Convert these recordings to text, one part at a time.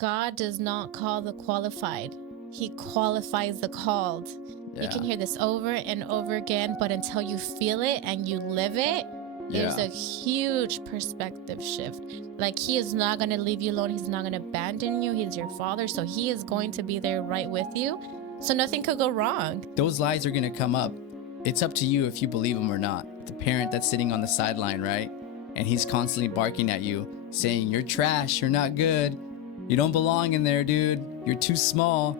God does not call the qualified. He qualifies the called. Yeah. You can hear this over and over again, but until you feel it and you live it, there's a huge perspective shift. Like, he is not going to leave you alone. He's not going to abandon you. He's your father. So he is going to be there right with you. So nothing could go wrong. Those lies are going to come up. It's up to you if you believe them or not. The parent that's sitting on the sideline, right? And he's constantly barking at you, saying, you're trash, you're not good, you don't belong in there, dude, you're too small.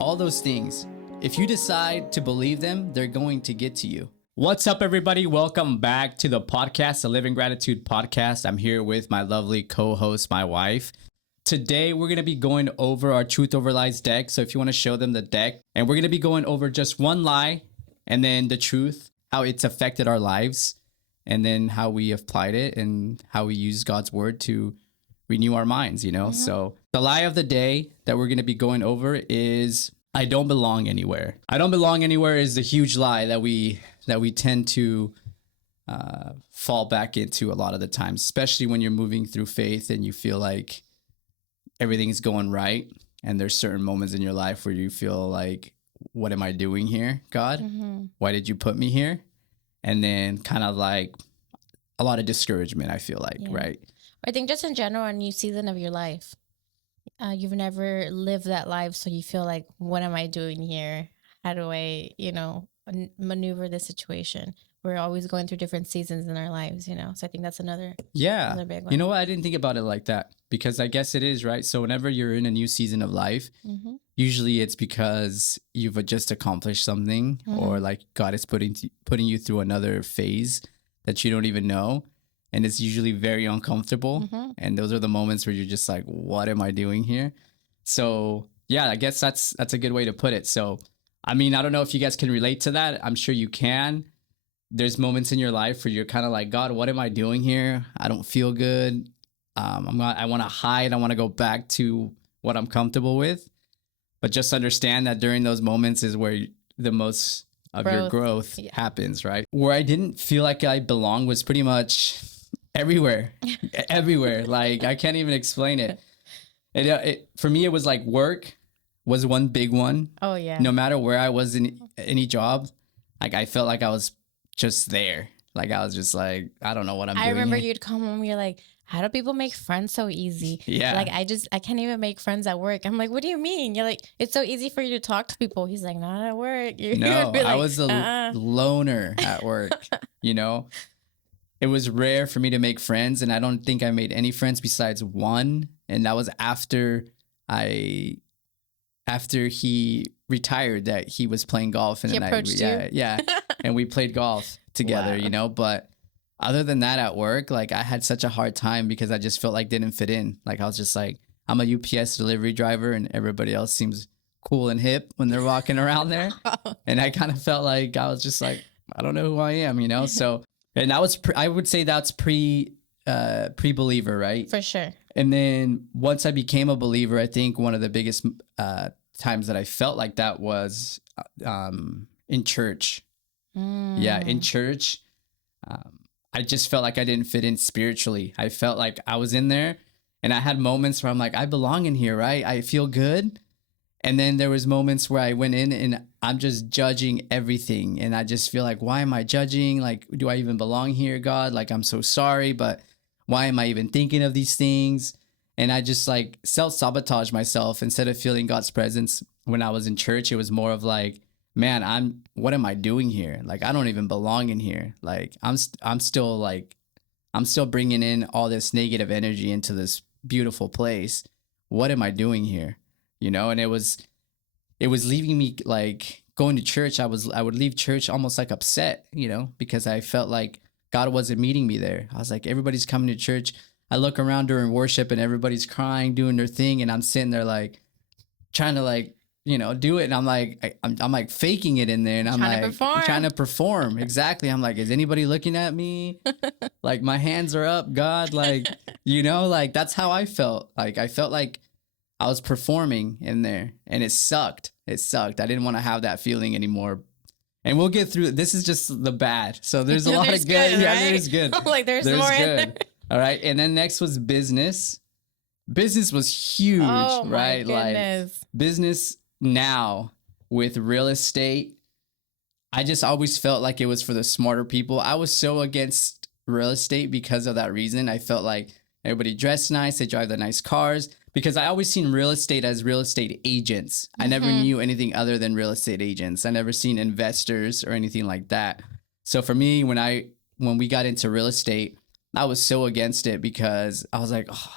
All those things. If you decide to believe them, they're going to get to you. What's up, everybody? Welcome back to the podcast, the Living Gratitude Podcast. I'm here with my lovely co-host, my wife. Today, we're going to be going over our Truth Over Lies deck. So if you want to show them the deck, and we're going to be going over just one lie and then the truth, how it's affected our lives, and then how we applied it and how we use God's word to renew our minds, you know? Mm-hmm. So the lie of the day that we're going to be going over is I don't belong anywhere. I don't belong anywhere is a huge lie that we tend to fall back into a lot of the times, especially when you're moving through faith and you feel like everything's going right. And there's certain moments in your life where you feel like, what am I doing here, God? Mm-hmm. Why did you put me here? And then kind of like a lot of discouragement, I feel like, right? I think just in general, a new season of your life. You've never lived that life, so you feel like, what am I doing here? How do I, maneuver this situation? We're always going through different seasons in our lives, So I think that's another big one. You know what? I didn't think about it like that because I guess it is, right? So whenever you're in a new season of life, mm-hmm. usually it's because you've just accomplished something mm-hmm. or like God is putting you through another phase that you don't even know. And it's usually very uncomfortable. Mm-hmm. And those are the moments where you're just like, what am I doing here? So yeah, I guess that's a good way to put it. So, I mean, I don't know if you guys can relate to that. I'm sure you can. There's moments in your life where you're kind of like, God, what am I doing here? I don't feel good. I want to hide. I want to go back to what I'm comfortable with. But just understand that during those moments is where the most of your growth happens, right? Where I didn't feel like I belonged was pretty much everywhere. Like, I can't even explain it. For me, it was like work was one big one. Oh, yeah. No matter where I was in any job, like I felt like I was just there. Like I was just like, I don't know what I'm doing. I remember here. You'd come home, you're like, how do people make friends so easy? Yeah. Like, I can't even make friends at work. I'm like, what do you mean? You're like, it's so easy for you to talk to people. He's like, not at work. No, like, I was a loner at work, It was rare for me to make friends, and I don't think I made any friends besides one, and that was after he retired. That he was playing golf, and he approached you? Yeah, and we played golf together, Wow. But other than that, at work, like I had such a hard time because I just felt like didn't fit in. Like I was just like, I'm a UPS delivery driver, and everybody else seems cool and hip when they're walking around there, and I kind of felt like I was just like, I don't know who I am, So. And that was, I would say that's pre-believer, right? For sure. And then once I became a believer, I think one of the biggest times that I felt like that was in church. Yeah, in church. I just felt like I didn't fit in spiritually. I felt like I was in there and I had moments where I'm like, I belong in here, right? I feel good. And then there was moments where I went in and I'm just judging everything. And I just feel like, why am I judging? Like, do I even belong here, God? Like, I'm so sorry, but why am I even thinking of these things? And I just like self-sabotage myself instead of feeling God's presence. When I was in church, it was more of like, man, what am I doing here? Like, I don't even belong in here. Like, I'm still bringing in all this negative energy into this beautiful place. What am I doing here? And it was leaving me like going to church. I would leave church almost like upset, because I felt like God wasn't meeting me there. I was like, everybody's coming to church. I look around during worship and everybody's crying, doing their thing. And I'm sitting there like trying to like, do it. And I'm like, I'm like faking it in there. And I'm trying to perform. Exactly. I'm like, is anybody looking at me? Like my hands are up, God. Like, like that's how I felt. Like, I felt like I was performing in there and it sucked. I didn't want to have that feeling anymore. And we'll get through it. This is just the bad. So there's a lot of good. Right? Yeah, there's good. Like there's more good. in there. All right. And then next was business. business was huge, Oh my right? Like goodness. business now with real estate, I just always felt like it was for the smarter people. I was so against real estate because of that reason. I felt like everybody dressed nice, they drive the nice cars, because I always seen real estate as real estate agents. I never knew anything other than real estate agents. I never seen investors or anything like that. So for me, when we got into real estate, I was so against it because I was like, oh,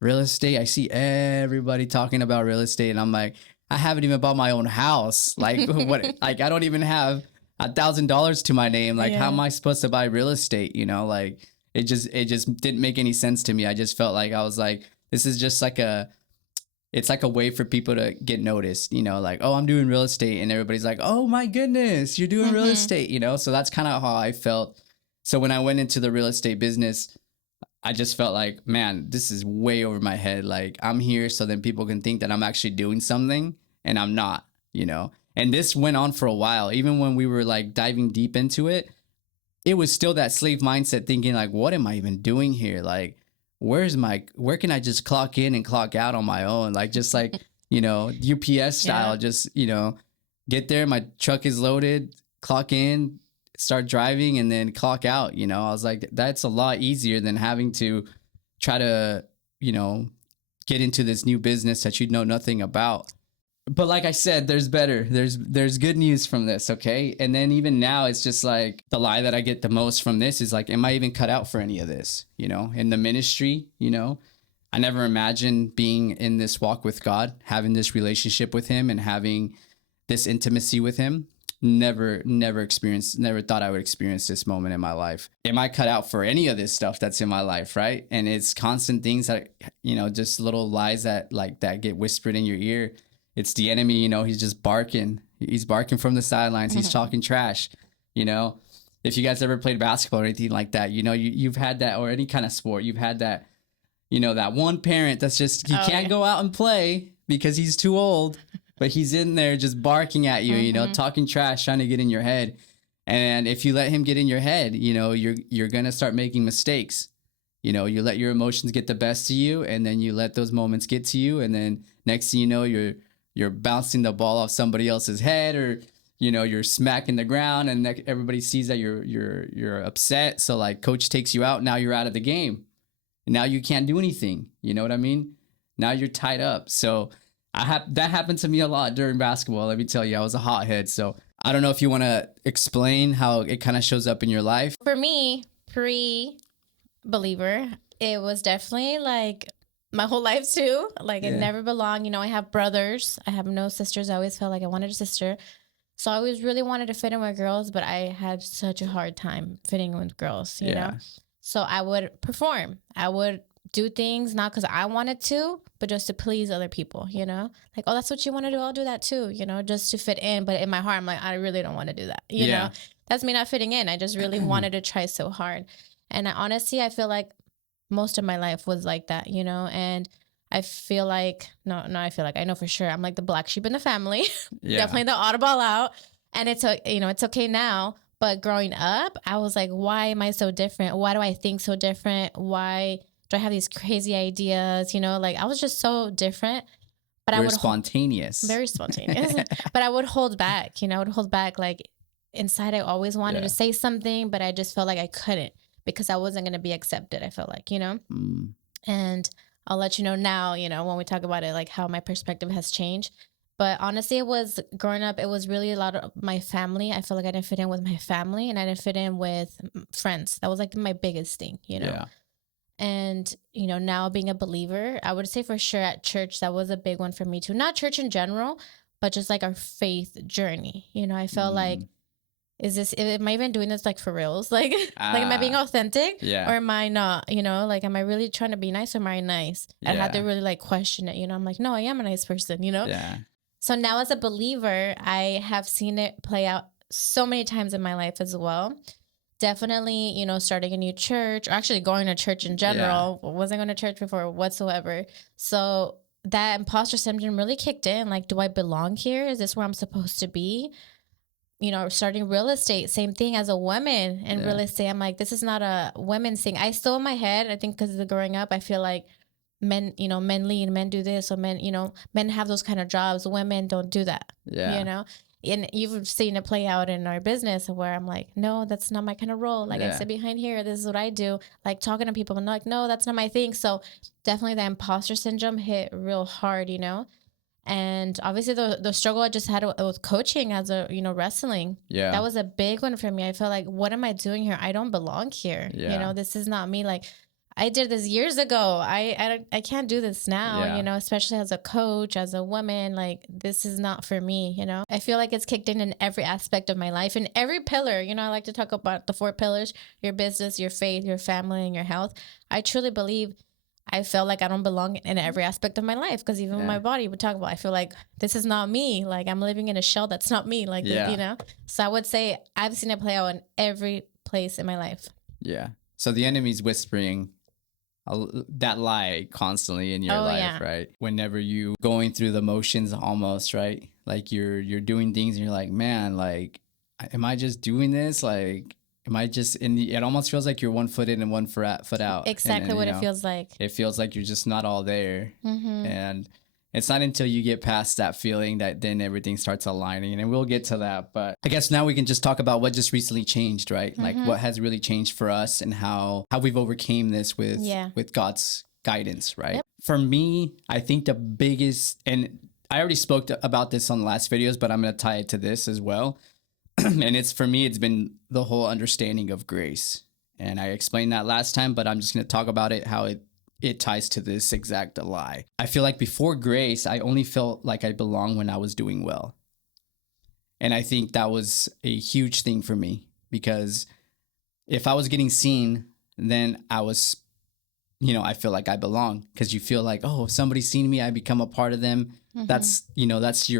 real estate. I see everybody talking about real estate, and I'm like, I haven't even bought my own house. Like what? Like I don't even have $1,000 to my name. Like how am I supposed to buy real estate? You know, like it just didn't make any sense to me. I just felt like I was like, this is just like it's like a way for people to get noticed, you know, like, oh, I'm doing real estate, and everybody's like, oh my goodness, you're doing real estate, you know? So that's kind of how I felt. So when I went into the real estate business, I just felt like, man, this is way over my head. Like I'm here so then people can think that I'm actually doing something, and I'm not, you know? And this went on for a while. Even when we were like diving deep into it, it was still that slave mindset thinking like, what am I even doing here? Like, where can I just clock in and clock out on my own? Like, just like, you know, UPS style, just, you know, get there. My truck is loaded, clock in, start driving, and then clock out. You know, I was like, that's a lot easier than having to try to, you know, get into this new business that you know nothing about. But like I said, there's better. There's good news from this, okay? And then even now, it's just like the lie that I get the most from this is like, am I even cut out for any of this? You know, in the ministry, you know, I never imagined being in this walk with God, having this relationship with Him, and having this intimacy with Him. Never thought I would experience this moment in my life. Am I cut out for any of this stuff that's in my life, right? And it's constant things that, you know, just little lies that get whispered in your ear. It's the enemy, you know, he's just barking. He's barking from the sidelines. He's talking trash, you know. If you guys ever played basketball or anything like that, you know, you've had that, or any kind of sport, you've had that, you know, that one parent that's just, he can't go out and play because he's too old, but he's in there just barking at you, you know, talking trash, trying to get in your head. And if you let him get in your head, you know, you're going to start making mistakes. You know, you let your emotions get the best of you, and then you let those moments get to you. And then next thing you know, you're bouncing the ball off somebody else's head, or, you know, you're smacking the ground, and everybody sees that you're upset. So like coach takes you out. Now you're out of the game, and now you can't do anything. You know what I mean? Now you're tied up. So that happened to me a lot during basketball. Let me tell you, I was a hothead. So I don't know if you want to explain how it kind of shows up in your life. For me, pre-believer, it was definitely like my whole life too. Like it never belonged. You know, I have brothers. I have no sisters. I always felt like I wanted a sister. So I always really wanted to fit in with girls, but I had such a hard time fitting in with girls, you know? So I would perform. I would do things not because I wanted to, but just to please other people, you know? Like, oh, that's what you want to do? I'll do that too, you know, just to fit in. But in my heart, I'm like, I really don't want to do that, you know? That's me not fitting in. I just really wanted to try so hard. And honestly, I feel like most of my life was like that, you know? And I feel like, I know for sure I'm like the black sheep in the family. Definitely the oddball out. And it's okay now. But growing up, I was like, why am I so different? Why do I think so different? Why do I have these crazy ideas? You know, like I was just so different. But I would spontaneous. Very spontaneous. But I would hold back, you know, like inside I always wanted to say something, but I just felt like I couldn't because I wasn't going to be accepted, I felt like, you know. And I'll let you know now, you know, when we talk about it, like how my perspective has changed. But honestly, it was growing up, it was really a lot of my family. I feel like I didn't fit in with my family, and I didn't fit in with friends. That was like my biggest thing, you know. And, you know, now being a believer, I would say for sure at church, that was a big one for me too. Not church in general, but just like our faith journey. You know, I felt like, am I even doing this like for reals? Like, am I being authentic or am I not? You know, like, am I really trying to be nice or am I nice? I had to really like question it. You know, I'm like, no, I am a nice person, you know? So now as a believer, I have seen it play out so many times in my life as well. Definitely, you know, starting a new church, or actually going to church in general. Wasn't going to church before whatsoever. So that imposter syndrome really kicked in. Like, do I belong here? Is this where I'm supposed to be? You know, starting real estate, same thing as a woman in real estate. I'm like, this is not a women's thing. I still in my head, I think because of the growing up, I feel like men, men lead, men do this, or men, men have those kind of jobs. Women don't do that. Yeah. And you've seen it play out in our business where I'm like, no, that's not my kind of role. Like, I Yeah. sit behind here. This is what I do. Like, talking to people, I'm like, no, that's not my thing. So definitely the imposter syndrome hit real hard, And obviously the struggle I just had with coaching as a, wrestling. Yeah. That was a big one for me. I felt like, what am I doing here? I don't belong here. Yeah. This is not me. Like, I did this years ago. I can't do this now, Yeah. Especially as a coach, as a woman. Like, this is not for me, I feel like it's kicked in every aspect of my life, in every pillar. I like to talk about the 4 pillars: your business, your faith, your family, and your health. I truly believe I felt like I don't belong in every aspect of my life, because even my body would talk about, I feel like this is not me. Like, I'm living in a shell that's not me. Like, So I would say I've seen it play out in every place in my life. Yeah. So the enemy's whispering that lie constantly in your life, right? Whenever you going through the motions almost, right? Like you're doing things and you're like, man, like, am I just doing this? Like, am I just it almost feels like you're 1 foot in and 1 foot out. Exactly what it feels like. It feels like you're just not all there. Mm-hmm. And it's not until you get past that feeling that then everything starts aligning, and we'll get to that. But I guess now we can just talk about what just recently changed, right? Mm-hmm. Like what has really changed for us and how we've overcame this with God's guidance, right? Yep. For me, I think the biggest, and I already spoke about this on the last videos, but I'm going to tie it to this as well. And it's, for me, it's been the whole understanding of grace. And I explained that last time, but I'm just going to talk about it, how it ties to this exact lie. I feel like before grace, I only felt like I belonged when I was doing well. And I think that was a huge thing for me, because if I was getting seen, then I was, I feel like I belong, because you feel like, oh, if somebody's seen me, I become a part of them. Mm-hmm. That's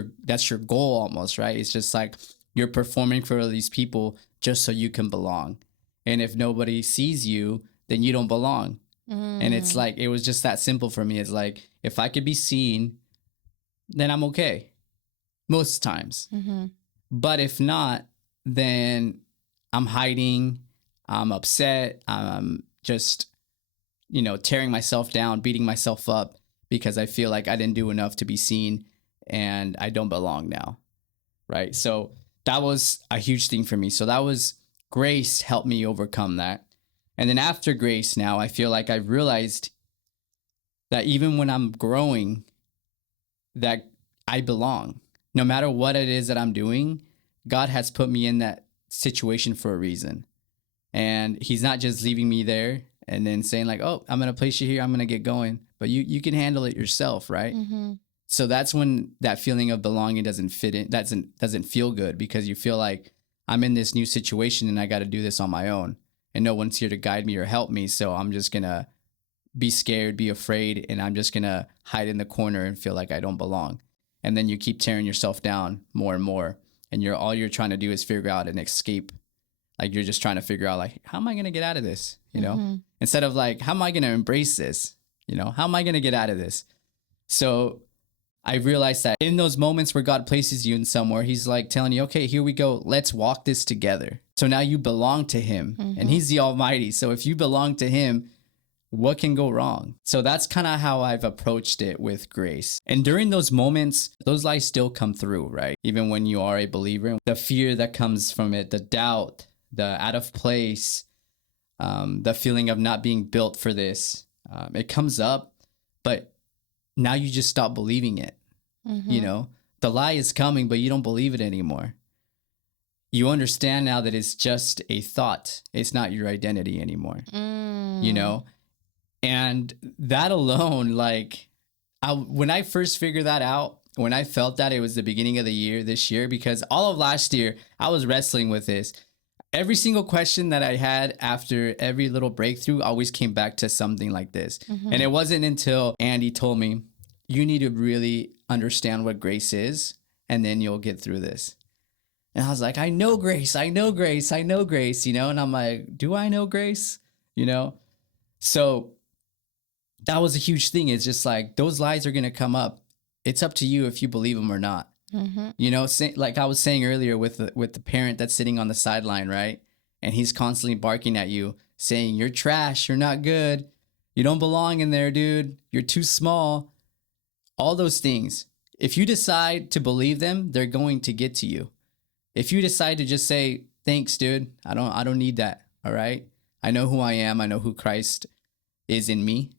your goal almost, right? It's just like you're performing for these people just so you can belong. And if nobody sees you, then you don't belong. And it's like, it was just that simple for me. It's like, if I could be seen, then I'm okay most times. Mm-hmm. But if not, then I'm hiding, I'm upset, I'm just, tearing myself down, beating myself up, because I feel like I didn't do enough to be seen and I don't belong now. Right. So that was a huge thing for me. So that was, grace helped me overcome that. And then after grace, now I feel like I've realized that even when I'm growing, that I belong. No matter what it is that I'm doing, God has put me in that situation for a reason. And he's not just leaving me there and then saying like, oh, I'm going to place you here, I'm going to get going. But you can handle it yourself, right? Mm-hmm. So that's when that feeling of belonging doesn't fit in, doesn't feel good, because you feel like I'm in this new situation and I got to do this on my own. And no one's here to guide me or help me. So I'm just going to be scared, be afraid, and I'm just going to hide in the corner and feel like I don't belong. And then you keep tearing yourself down more and more. And all you're trying to do is figure out an escape. Like, you're just trying to figure out, like, how am I going to get out of this? Mm-hmm. Instead of like, how am I going to embrace this? How am I going to get out of this? So I realized that in those moments where God places you in somewhere, he's like telling you, okay, here we go. Let's walk this together. So now you belong to him, mm-hmm. and he's the Almighty. So if you belong to him, what can go wrong? So that's kind of how I've approached it with grace. And during those moments, those lies still come through, right? Even when you are a believer, the fear that comes from it, the doubt, the out of place, the feeling of not being built for this, it comes up, but now you just stop believing it. Mm-hmm. The lie is coming, but you don't believe it anymore. You understand now that it's just a thought. It's not your identity anymore, And that alone, like, when I first figured that out, when I felt that, it was the beginning of the year, this year, because all of last year, I was wrestling with this. Every single question that I had after every little breakthrough always came back to something like this. Mm-hmm. And it wasn't until Andy told me, you need to really understand what grace is, and then you'll get through this. And I was like, I know grace, and I'm like, do I know grace? So that was a huge thing. It's just like, those lies are going to come up. It's up to you if you believe them or not. Mm-hmm. Like I was saying earlier with the parent that's sitting on the sideline, right? And he's constantly barking at you, saying, you're trash, you're not good, You don't belong in there, dude. You're too small. All those things. If you decide to believe them, they're going to get to you. If you decide to just say, thanks, dude, I don't need that. All right. I know who I am. I know who Christ is in me.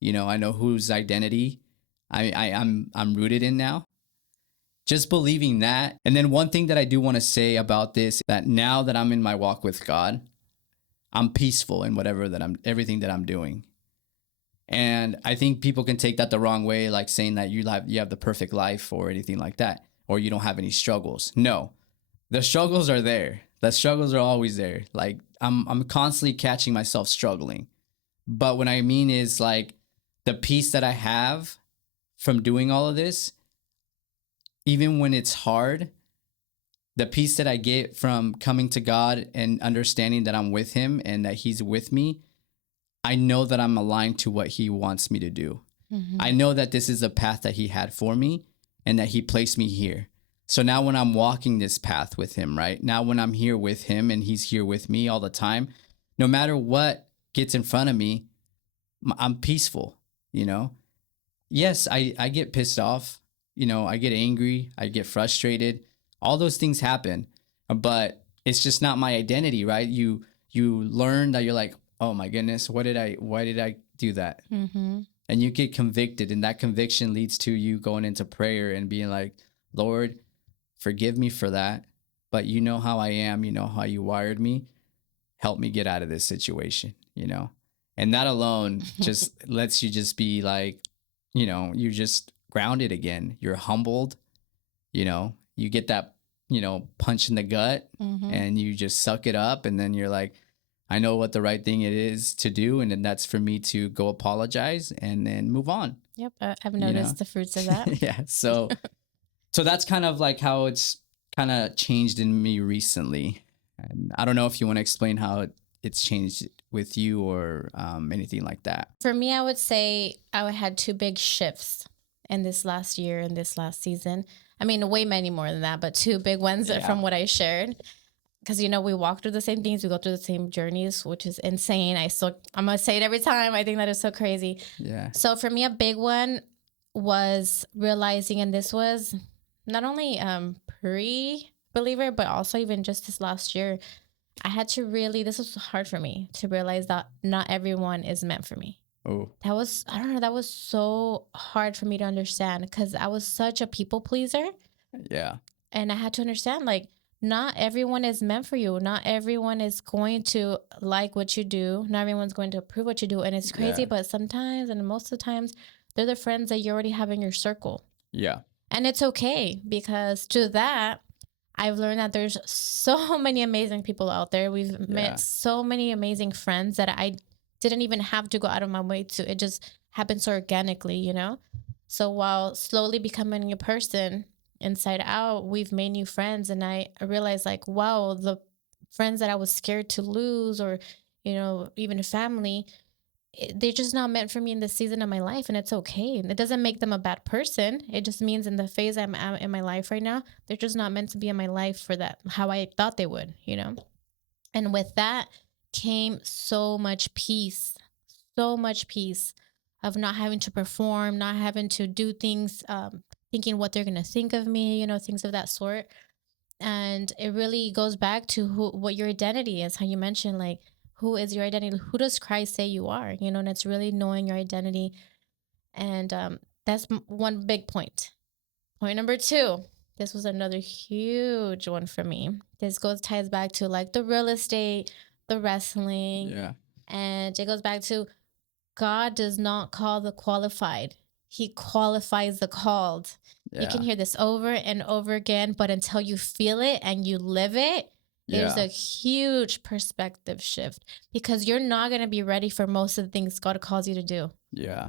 You know, I know whose identity I'm rooted in now. Just believing that. And then one thing that I do want to say about this, that now that I'm in my walk with God, I'm peaceful in everything that I'm doing. And I think people can take that the wrong way, like saying that you have the perfect life or anything like that, or you don't have any struggles. No, the struggles are there. The struggles are always there. Like I'm constantly catching myself struggling. But what I mean is like the peace that I have from doing all of this, even when it's hard, the peace that I get from coming to God and understanding that I'm with him and that he's with me, I know that I'm aligned to what he wants me to do. Mm-hmm. I know that this is a path that he had for me and that he placed me here. So now when I'm walking this path with him, right? Now when I'm here with him and he's here with me all the time, no matter what gets in front of me, I'm peaceful, you know? Yes, I get pissed off. You know, I get angry. I get frustrated. All those things happen, but it's just not my identity, right? You learn that you're like, oh my goodness, why did I do that? Mm-hmm. And you get convicted, and that conviction leads to you going into prayer and being like, Lord, forgive me for that. But you know how I am. You know how you wired me. Help me get out of this situation, you know? And that alone just lets you just be like, you know, you're just grounded again. You're humbled, you know, you get that, you know, punch in the gut mm-hmm. and you just suck it up. And then you're like, I know what the right thing it is to do. And then that's for me to go apologize and then move on. Yep. I've noticed the fruits of that. Yeah. So that's kind of like how it's kind of changed in me recently. And I don't know if you want to explain how it's changed with you or anything like that. For me, I would say I had two big shifts in this last year and this last season. I mean, way many more than that, but two big ones from what I shared. Because, you know, we walk through the same things, we go through the same journeys, which is insane. I'm going to say it every time. I think that is so crazy. Yeah. So for me, a big one was realizing, and this was not only pre-believer, but also even just this last year, I had to really, this was hard for me to realize that not everyone is meant for me. Oh. That was so hard for me to understand because I was such a people pleaser. Yeah. And I had to understand, like, not everyone is meant for you. Not everyone is going to like what you do. Not everyone's going to approve what you do. And it's crazy, but sometimes, and most of the times, they're the friends that you already have in your circle. Yeah. And it's okay because to that, I've learned that there's so many amazing people out there. We've met so many amazing friends that I didn't even have to go out of my way to. It just happened so organically, you know? So while slowly becoming a person inside out, we've made new friends. And I realized, like, wow, the friends that I was scared to lose or, you know, even family, they're just not meant for me in this season of my life. And it's okay. It doesn't make them a bad person. It just means in the phase I'm at in my life right now, they're just not meant to be in my life for that, how I thought they would, you know? And with that came so much peace of not having to perform, not having to do things, thinking what they're going to think of me, you know, things of that sort. And it really goes back to what your identity is, how you mentioned, like, who is your identity? Who does Christ say you are? You know, and it's really knowing your identity. And that's one big point. Point number two, this was another huge one for me. This ties back to like the real estate, the wrestling. Yeah. And it goes back to God does not call the qualified. He qualifies the called. Yeah. You can hear this over and over again, but until you feel it and you live it, there's a huge perspective shift because you're not going to be ready for most of the things God calls you to do. Yeah.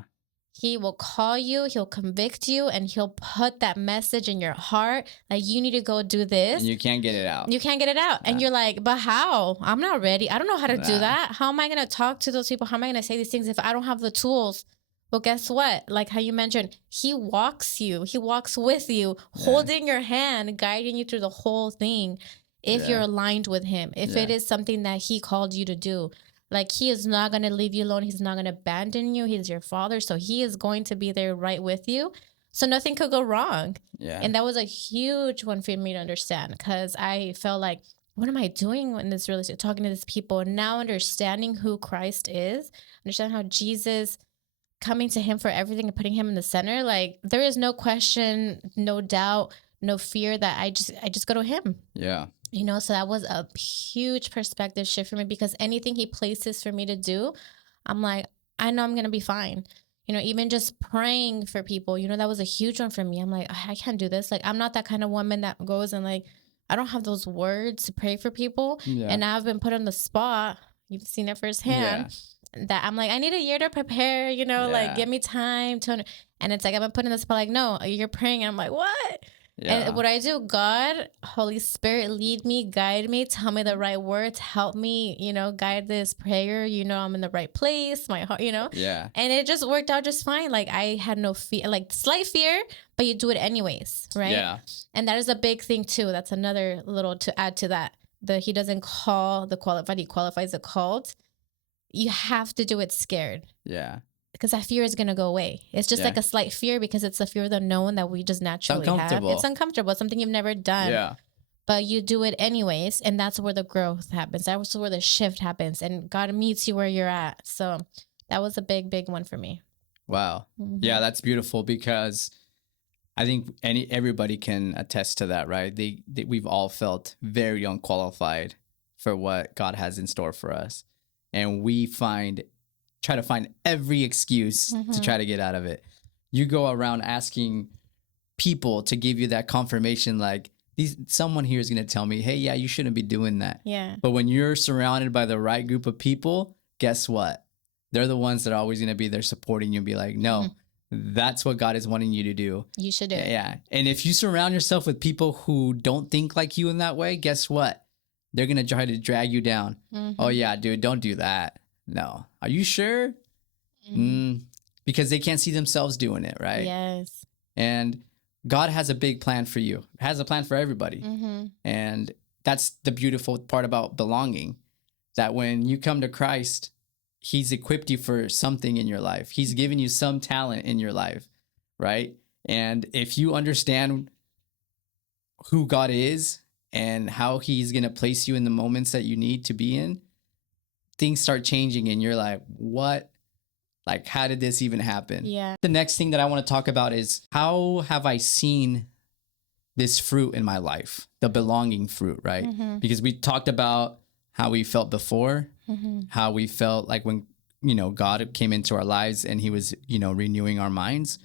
He will call you, he'll convict you, and he'll put that message in your heart like you need to go do this. And you can't get it out. You can't get it out. Nah. And you're like, but how? I'm not ready. I don't know how to do that. How am I going to talk to those people? How am I going to say these things if I don't have the tools? Well, guess what? Like how you mentioned, he walks with you, holding your hand, guiding you through the whole thing. If you're aligned with him, if it is something that he called you to do. Like, he is not going to leave you alone. He's not going to abandon you. He's your father. So he is going to be there right with you. So nothing could go wrong. Yeah. And that was a huge one for me to understand, because I felt like, what am I doing in this relationship, talking to these people? And now understanding who Christ is, understand how Jesus, coming to him for everything and putting him in the center, like, there is no question, no doubt, no fear, that I just go to him. Yeah. You know, so that was a huge perspective shift for me, because anything he places for me to do, I'm like, I know I'm going to be fine. You know, even just praying for people, you know, that was a huge one for me. I'm like, I can't do this. Like, I'm not that kind of woman that goes and like, I don't have those words to pray for people. Yeah. And now I've been put on the spot. You've seen it firsthand. That I'm like, I need a year to prepare, you know, like, give me time to, and it's like, I've been put in the spot, like, no, you're praying. And I'm like, what? Yeah. And what I do, God, Holy Spirit, lead me, guide me, tell me the right words, help me, you know, guide this prayer. You know, I'm in the right place, my heart, you know. Yeah. And it just worked out just fine. Like, I had no fear, like slight fear, but you do it anyways, right? Yeah. And that is a big thing too. That's another little to add to that. He doesn't call the qualified, he qualifies the called. You have to do it scared. Yeah. Because that fear is going to go away. It's just like a slight fear, because it's the fear of the known that we just naturally have. It's uncomfortable. It's something you've never done. Yeah. But you do it anyways. And that's where the growth happens. That's where the shift happens. And God meets you where you're at. So that was a big, big one for me. Wow. Yeah, that's beautiful, because I think everybody can attest to that, right? We've all felt very unqualified for what God has in store for us. And we try to find every excuse to try to get out of it. You go around asking people to give you that confirmation, like, someone here is going to tell me, hey, yeah, you shouldn't be doing that. Yeah. But when you're surrounded by the right group of people, guess what? They're the ones that are always going to be there supporting you and be like, no, that's what God is wanting you to do. You should do it. Yeah. And if you surround yourself with people who don't think like you in that way, guess what? They're going to try to drag you down. Oh, yeah, dude, don't do that. No. Are you sure? Because they can't see themselves doing it, right? Yes. And God has a big plan for you. Has a plan for everybody. And that's the beautiful part about belonging, that when you come to Christ, he's equipped you for something in your life. He's given you some talent in your life, right? And if you understand who God is and how he's going to place you in the moments that you need to be in, things start changing and you're like, what? Like, how did this even happen? Yeah. The next thing that I want to talk about is, how have I seen this fruit in my life? The belonging fruit, right? Because we talked about how we felt before, how we felt like when, you know, God came into our lives and he was, you know, renewing our minds.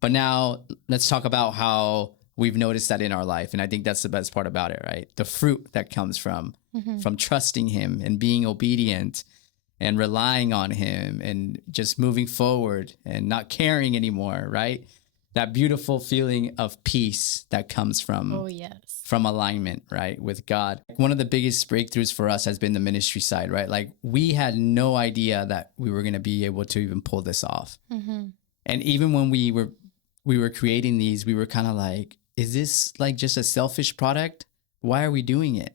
But now let's talk about how we've noticed that in our life. And I think that's the best part about it, right? The fruit that comes from trusting him and being obedient and relying on him and just moving forward and not caring anymore, right? That beautiful feeling of peace that comes from, from alignment, right, with God. One of the biggest breakthroughs for us has been the ministry side, right? Like, we had no idea that we were going to be able to even pull this off. And even when we were creating these, we were kind of like, is this like just a selfish product? Why are we doing it?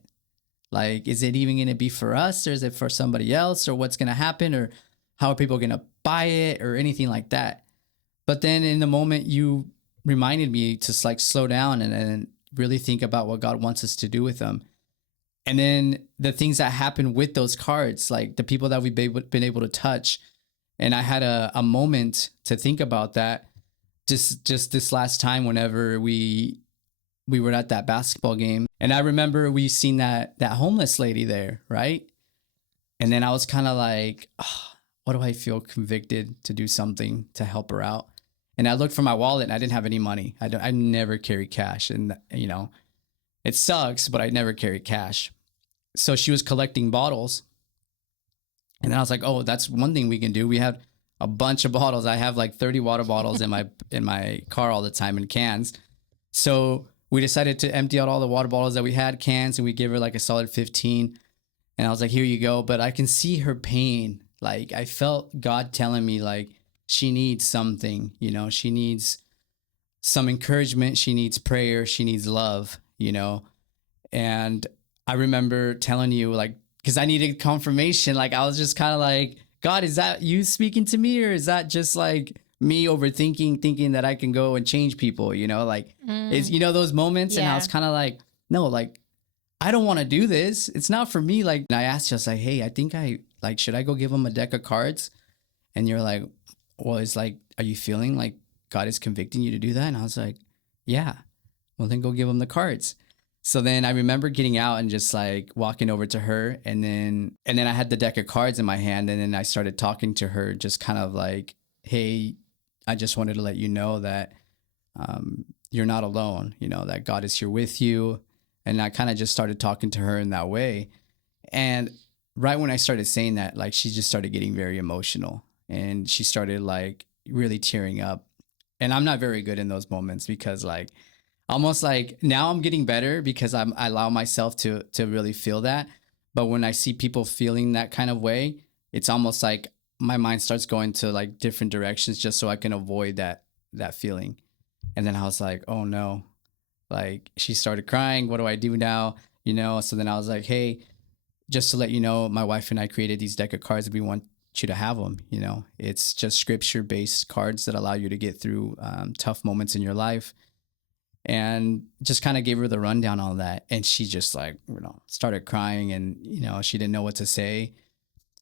Like, is it even going to be for us, or is it for somebody else, or what's going to happen, or how are people going to buy it, or anything like that? But then in the moment, you reminded me to like slow down and really think about what God wants us to do with them. And then the things that happen with those cards, like the people that we've been able to touch. And I had a moment to think about that just this last time, whenever we were at that basketball game. And I remember we seen that homeless lady there, right? And then I was kind of like, oh, what do I feel convicted to do something to help her out? And I looked for my wallet and I didn't have any money. I never carry cash. And, you know, it sucks, but I never carry cash. So she was collecting bottles. And then I was like, oh, that's one thing we can do. We have a bunch of bottles. I have like 30 water bottles in my car all the time, in cans. So we decided to empty out all the water bottles that we had, cans, and we gave her like a solid 15. And I was like, here you go. But I can see her pain. Like, I felt God telling me, like, she needs something, you know, she needs some encouragement. She needs prayer. She needs love, you know? And I remember telling you, like, because I needed confirmation. Like I was just kind of like, God, is that you speaking to me, or is that just like me overthinking, thinking that I can go and change people? You know, like it's those moments, and I was Yeah. kind of like, no, like I don't want to do this. It's not for me. Like, and I asked just like, hey, I think I like, should I go give him a deck of cards? And you're like, well, it's like, are you feeling like God is convicting you to do that? And I was like, yeah. Well, then go give him the cards. So then I remember getting out and just like walking over to her, and then I had the deck of cards in my hand, and then I started talking to her, just kind of like, hey, I just wanted to let you know that you're not alone, you know, that God is here with you. And I kind of just started talking to her in that way. And right when I started saying that, like she just started getting very emotional, and she started like really tearing up. And I'm not very good in those moments, because like almost like now I'm getting better because I allow myself to really feel that. But when I see people feeling that kind of way, it's almost like my mind starts going to like different directions just so I can avoid that feeling. And then I was like, oh no, like she started crying. What do I do now? You know, so then I was like, hey, just to let you know, my wife and I created these deck of cards, and we want you to have them. You know, it's just scripture based cards that allow you to get through tough moments in your life. And just kind of gave her the rundown on that. And she just like, you know, started crying, and, you know, she didn't know what to say.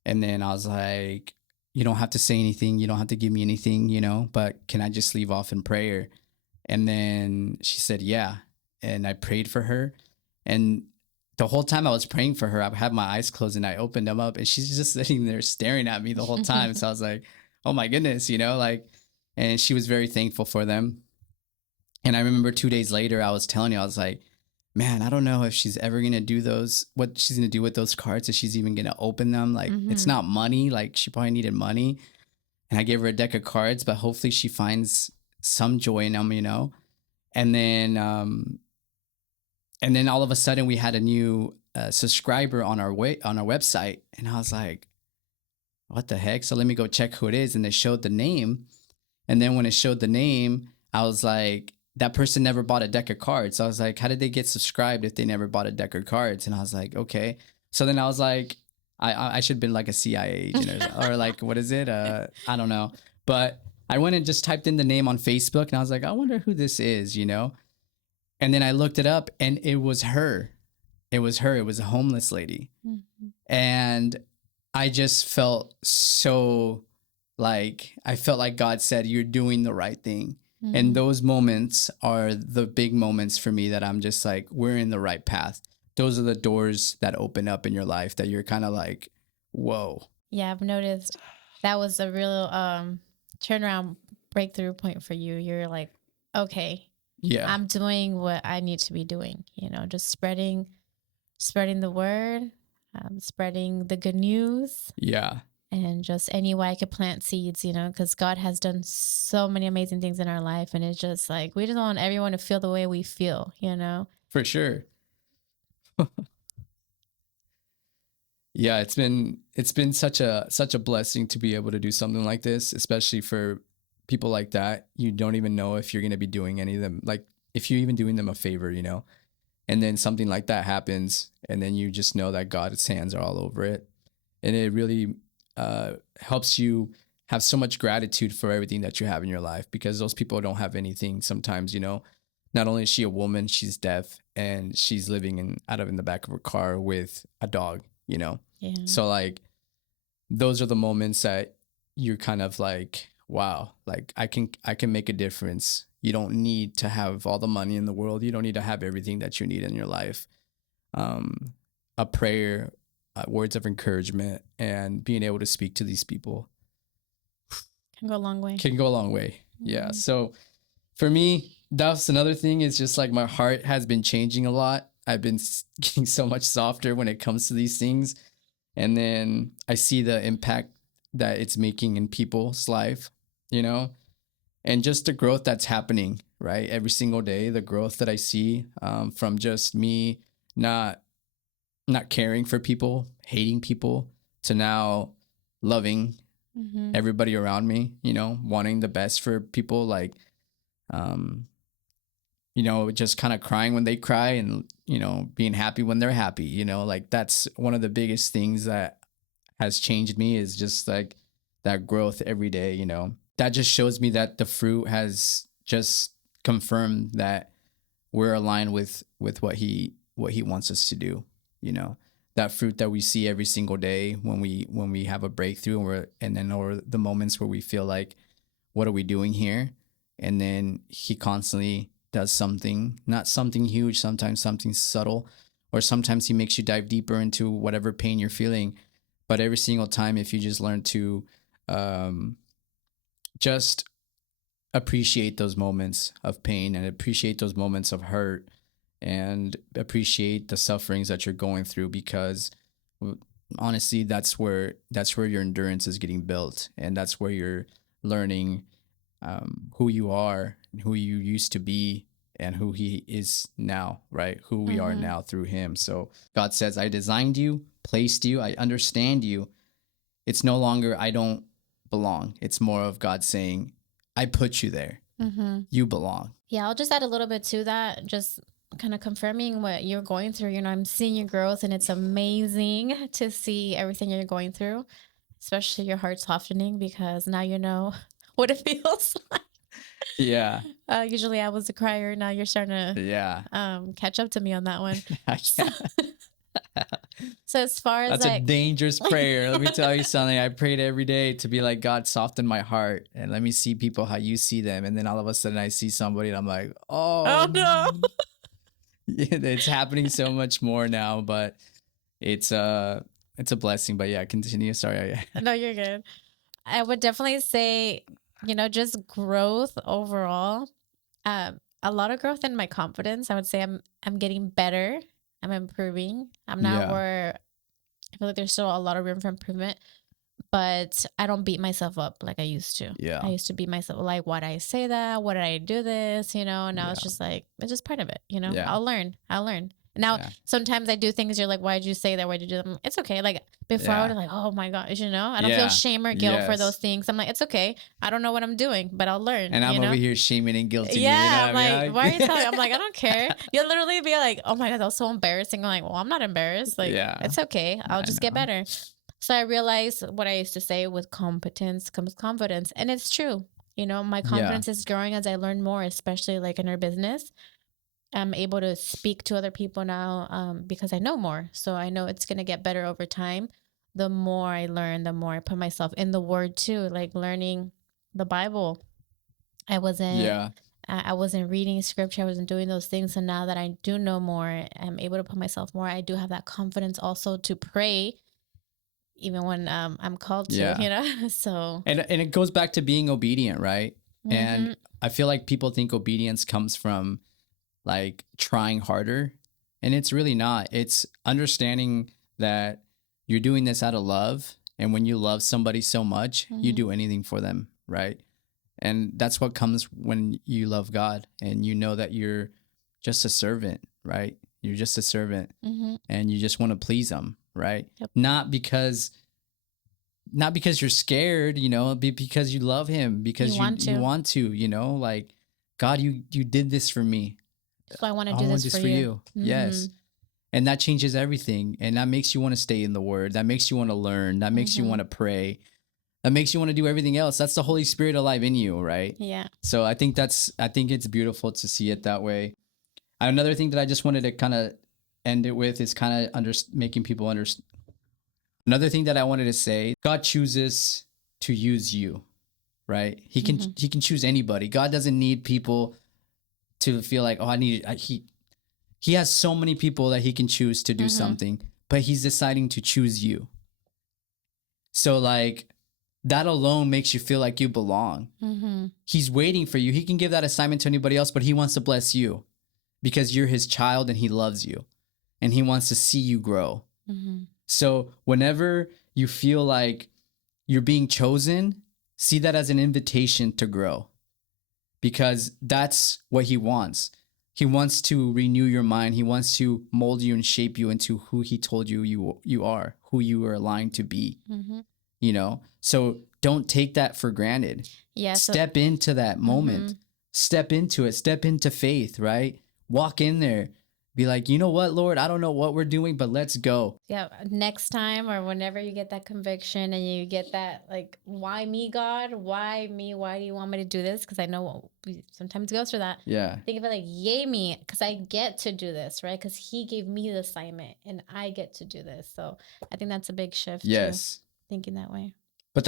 And then I was like, you don't have to say anything. You don't have to give me anything, you know, but can I just leave off in prayer? And then she said, yeah. And I prayed for her. And the whole time I was praying for her, I had my eyes closed and I opened them up, and she's just sitting there staring at me the whole time. So I was like, oh my goodness, you know, like, and she was very thankful for them. And I remember 2 days later, I was telling you, I was like, man, I don't know if she's ever going to do those, what she's going to do with those cards, if she's even going to open them. Like, it's not money. Like, she probably needed money. And I gave her a deck of cards, but hopefully she finds some joy in them, you know? And then all of a sudden we had a new subscriber on our website. And I was like, what the heck? So let me go check who it is. And they showed the name. And then when it showed the name, I was like, that person never bought a deck of cards. So I was like, how did they get subscribed if they never bought a deck of cards? And I was like, okay. So then I was like, I should have been like a CIA agent or like, what is it? I don't know. But I went and just typed in the name on Facebook, and I was like, I wonder who this is, you know? And then I looked it up, and it was her. It was her. It was a homeless lady. Mm-hmm. And I just felt so like, I felt like God said, you're doing the right thing. Mm-hmm. And those moments are the big moments for me that I'm just like, we're in the right path. Those are the doors that open up in your life that you're kind of like, whoa. Yeah, I've noticed that was a real turnaround breakthrough point for you. You're like, okay, yeah, I'm doing what I need to be doing, you know, just spreading the word, spreading the good news. Yeah. And just any way I could plant seeds, you know, because God has done so many amazing things in our life. And it's just like, we just want everyone to feel the way we feel, you know? For sure. Yeah, it's been such a blessing to be able to do something like this, especially for people like that. You don't even know if you're going to be doing any of them, like if you're even doing them a favor, you know? And then something like that happens, and then you just know that God's hands are all over it. And it really helps you have so much gratitude for everything that you have in your life, because those people don't have anything sometimes, you know. Not only is she a woman, she's deaf, and she's living in the back of her car with a dog, you know. Yeah. So like those are the moments that you're kind of like, wow, like I can make a difference. You don't need to have all the money in the world. You don't need to have everything that you need in your life. A prayer, words of encouragement, and being able to speak to these people can go a long way. Can go a long way. Mm-hmm. Yeah. So for me, that's another thing, is just like my heart has been changing a lot. I've been getting so much softer when it comes to these things. And then I see the impact that it's making in people's life, you know, and just the growth that's happening, right? Every single day, the growth that I see from just me not caring for people, hating people, to now loving everybody around me, you know, wanting the best for people. Like, just kind of crying when they cry and, being happy when they're happy, like that's one of the biggest things that has changed me, is just like that growth every day, that just shows me that the fruit has just confirmed that we're aligned with what he wants us to do, that fruit that we see every single day when we have a breakthrough, or the moments where we feel like, what are we doing here? And then he constantly does something, not something huge, sometimes something subtle, or sometimes he makes you dive deeper into whatever pain you're feeling. But every single time, if you just learn to just appreciate those moments of pain and appreciate those moments of hurt and appreciate the sufferings that you're going through, because honestly, that's where your endurance is getting built, and that's where you're learning who you are and who you used to be and who he is now, right? Who we are now through him. So God says, I designed you, placed you, I understand you. It's no longer I don't belong. It's more of God saying, I put you there. You belong. Yeah, I'll just add a little bit to that, just kind of confirming what you're going through. I'm seeing your growth, and it's amazing to see everything you're going through, especially your heart softening, because now you know what it feels like. Yeah. Usually I was a crier. Now you're starting to catch up to me on that one. So as far as that's a dangerous prayer. Let me tell you something. I prayed every day to be like, God, soften my heart and let me see people how you see them. And then all of a sudden I see somebody and I'm like, oh no. It's happening so much more now, but it's a blessing. But yeah, continue. Sorry. No, you're good. I would definitely say, just growth overall. A lot of growth in my confidence. I would say I'm getting better. I'm improving. I'm not where I feel like there's still a lot of room for improvement, but I don't beat myself up like I used to. Yeah. I used to beat myself like, why did I say that? Why did I do this? Now it's just like, it's just part of it. I'll learn. Now, sometimes I do things you're like, why did you say that? Why did you do that? It's okay. Like before I would like, oh my gosh, I don't feel shame or guilt for those things. I'm like, it's okay. I don't know what I'm doing, but I'll learn. And I'm over here shaming and guilting you. I'm like, why are you telling me? I'm like, I don't care. You'll literally be like, oh my God, that was so embarrassing. I'm like, well, I'm not embarrassed. Like, it's okay. I'll just get better. So I realized what I used to say, with competence comes confidence. And it's true. My confidence is growing as I learn more, especially like in our business. I'm able to speak to other people now because I know more. So I know it's going to get better over time. The more I learn, the more I put myself in the word too, like learning the Bible. I wasn't reading scripture. I wasn't doing those things. So now that I do know more, I'm able to put myself more. I do have that confidence also to pray, even when I'm called to, so. And it goes back to being obedient, right? And I feel like people think obedience comes from like trying harder, and it's really not. It's understanding that you're doing this out of love, and when you love somebody so much, you do anything for them, right? And that's what comes when you love God and you know that you're just a servant, right? You're just a servant, and you just want to please him, right? Yep. Not because you're scared, because you love him, because you want to, like, God, you did this for me. So I want to do this for you. Yes. And that changes everything. And that makes you want to stay in the word. That makes you want to learn. That makes you want to pray. That makes you want to do everything else. That's the Holy Spirit alive in you, right? Yeah. So I think it's beautiful to see it that way. Another thing that I just wanted to kind of end it with is kind of making people understand. Another thing that I wanted to say, God chooses to use you, right? He can choose anybody. God doesn't need people to feel like, oh, he has so many people that he can choose to do something, but he's deciding to choose you. So like that alone makes you feel like you belong. He's waiting for you. He can give that assignment to anybody else, but he wants to bless you because you're his child and he loves you and he wants to see you grow. So whenever you feel like you're being chosen, see that as an invitation to grow. Because that's what he wants. He wants to renew your mind. He wants to mold you and shape you into who he told you are, who you are aligned to be. So don't take that for granted. Yeah. Step into that moment. step into it, step into faith, right? Walk in there. Be like, you know what, Lord, I don't know what we're doing, but let's go. Yeah, next time or whenever you get that conviction and you get that, like, why me, God? Why me? Why do you want me to do this? Because I know we sometimes go through that. Yeah. Think of it like, yay me, because I get to do this, right? Because he gave me the assignment and I get to do this. So I think that's a big shift Yes. too, thinking that way. But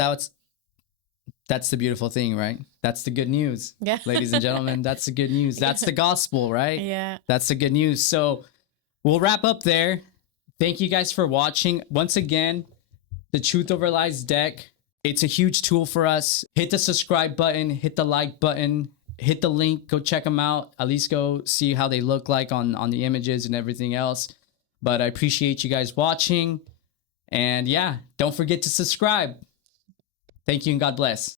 that's the beautiful thing, right? That's the good news. Yeah. Ladies and gentlemen, that's the good news. That's the gospel, right? Yeah. That's the good news. So we'll wrap up there. Thank you guys for watching. Once again, the Truth Over Lies deck. It's a huge tool for us. Hit the subscribe button, hit the like button, hit the link, go check them out. At least go see how they look like on the images and everything else. But I appreciate you guys watching. And yeah, don't forget to subscribe. Thank you and God bless.